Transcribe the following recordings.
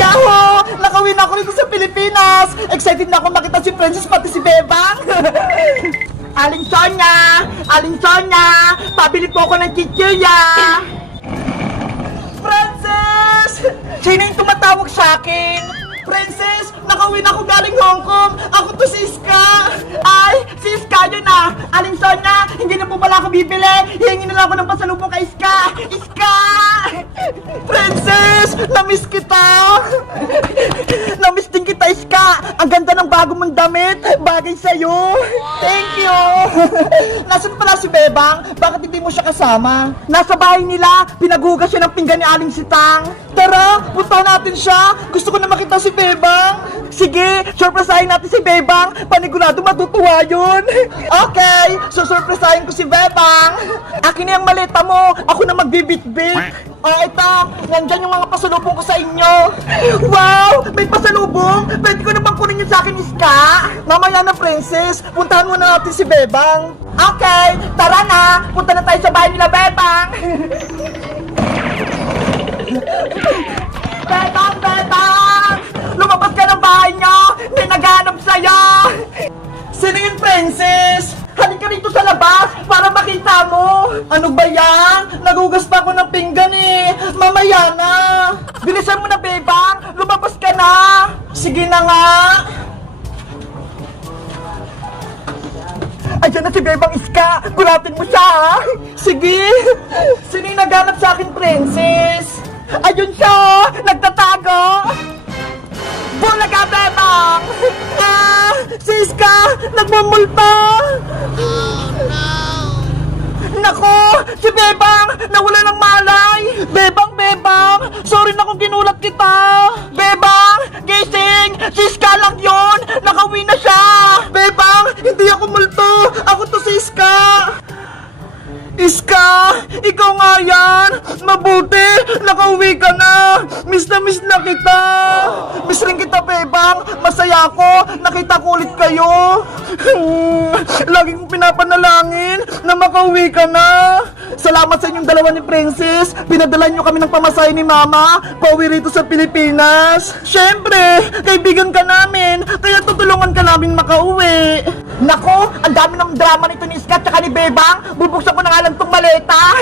Yahoo! Nakawin ako rito sa Pilipinas! Excited na ako makita si Princess pati si Bebang! Aling Sonya! Aling Sonya! Pabili po ako ng chichirya! Princess! Sino yung tumatawag sa akin? Princess! Nakawin ako galing Hong Kong! Ako to si Iska! Ay! Si Iska yun ah! Aling Sonya! Hindi na po pala ako bibili! Hihingi na lang ako ng pasalubong kay Iska! Iska! Princess! Namiss kita! Namiss din kita, Iska! Ang ganda ng bago mong damit! Bagay sa'yo! Thank you! Nasaan pala si Bebang? Bakit hindi mo siya kasama? Nasa bahay nila! Pinaghugas siya ng pinggan ni Aling Sitang! Tara! Punta natin siya! Gusto ko na makita si Bebang! Sige! Surpresahin natin si Bebang! Panigurado matutuwa yun! Okay! So surpresahin ko si Bebang! Akin na yung maleta mo! Ako na magbibit-bit! Oh, ito! Nandyan yung mga pasalubong ko sa inyo! Wow! May pasalubong! Pwede ko naman kunin yun sa akin, Iska! Mamaya na, Princess! Puntahan muna natin si Bebang! Okay! Tara na! Punta na tayo sa bahay nila! Bebang! Rito sa labas para makita mo! Ano ba yan? Nagugas pa ako ng pinggan eh! Mamaya na! Bilisan mo na, Bebang! Lumabas ka na! Sige na nga! Ayan na si Bebang Iska! Gulatin mo siya, ha? Sige! Sino yung naghanap sa akin, Princess? Ayun siya! oh! Nagtatago! Bulaga, Bebang! Ah! Si Iska! Nagmumulta! Bebang! Nawala ng malay! Bebang, Bebang! Sorry na kung ginulat kita! Bebang! Gising! Si Iska lang yon! Nakauwi na siya! Bebang! Hindi ako multo! Ako to si Iska! Iska! Ikaw nga yan! Mabuti! Nakauwi ka na! Miss na miss na kita! Miss rin kita, Bebang! Masaya ako! Nakita ko ulit kayo! Hmm, Lagi kong pinapanalangin na makauwi ka na! Salamat sa inyong dalawa ni Princess! Pinadala niyo kami ng pamasahe ni Mama pauwi rito sa Pilipinas! Siyempre! Kaibigan ka namin! Kaya tutulungan ka namin makauwi! Nako! Ang dami ng drama nito ni Iska at ni Bebang! Bubuksan ko na nga lang tong maleta!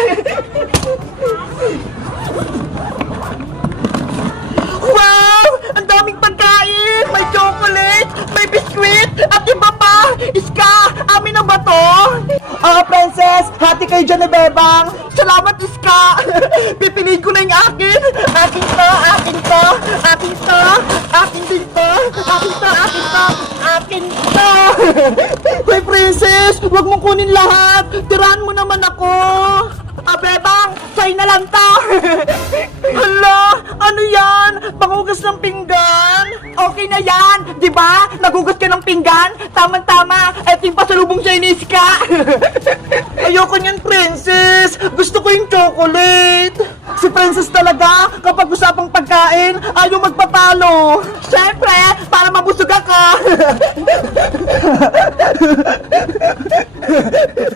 Wow! Ang daming pagkain! May chocolate! May biskwit! At iba pa! Iska! Amin na ba to? Ah, na bebang! Salamat, Iska! Pipiliin ko na yung akin! Akin to! Akin to! Akin to! Akin din to! Akin to! Akin to! Akin to! Hoy, princess! Huwag mong kunin lahat! Tirahan mo naman ako! Ah, bebang! Sa'yo na lang to! Hala! Ano yan? Pangugas ng pinggan? Okay na yan! Di ba? Nagugas ka ng pinggan? Tama-tama! Eto yung pasalubong sa Iniska! Ayoko niyan, princess! Gusto ko yung chocolate! Si princess talaga, kapag usapang pagkain, ayaw magpapalo! Siyempre, para mabusog ako!